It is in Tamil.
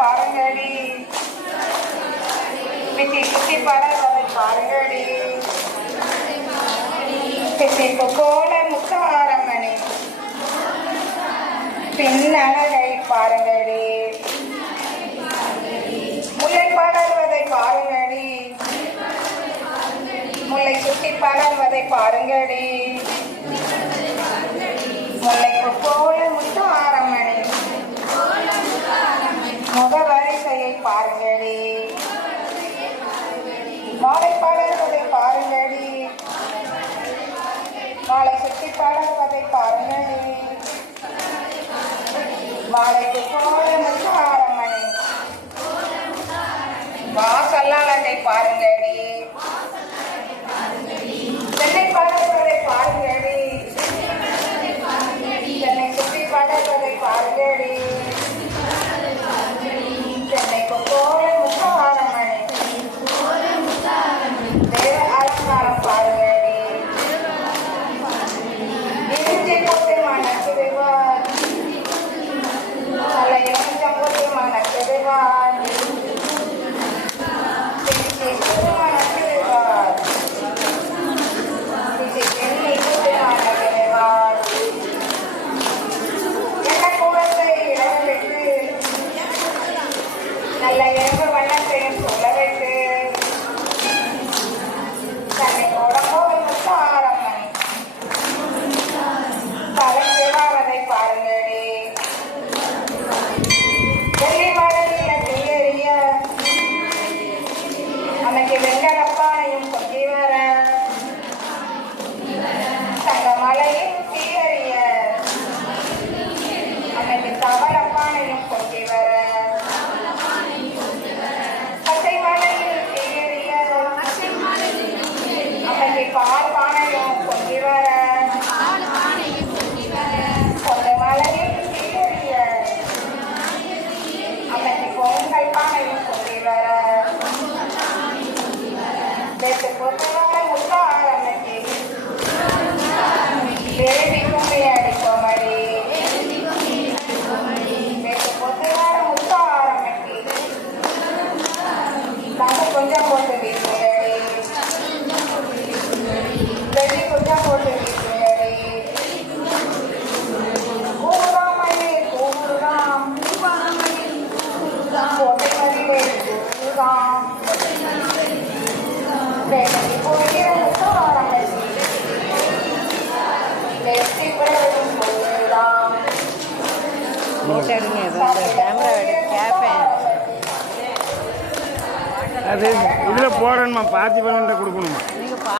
பாருங்கடி விக்கி குட்டி படங்களை பாருங்கடி பிசி கோல முத்தாரமணி பின்னழகை பாருங்கடி பாருங்கடி முல்லைப்பு போல முத்து ஆரம்மணி முகவரிசையை பாருங்கடி மாலை பாருங்கடி மாலை சுற்றி படர்வதை பாருங்கடி மாலைக்கு போல முத்து ஆரம்மணி வாசல்லாளத்தை பாருங்கடி பழைய அது இதில் போடணுமா பார்த்தி பலன்ட்ட கொடுக்கணுமா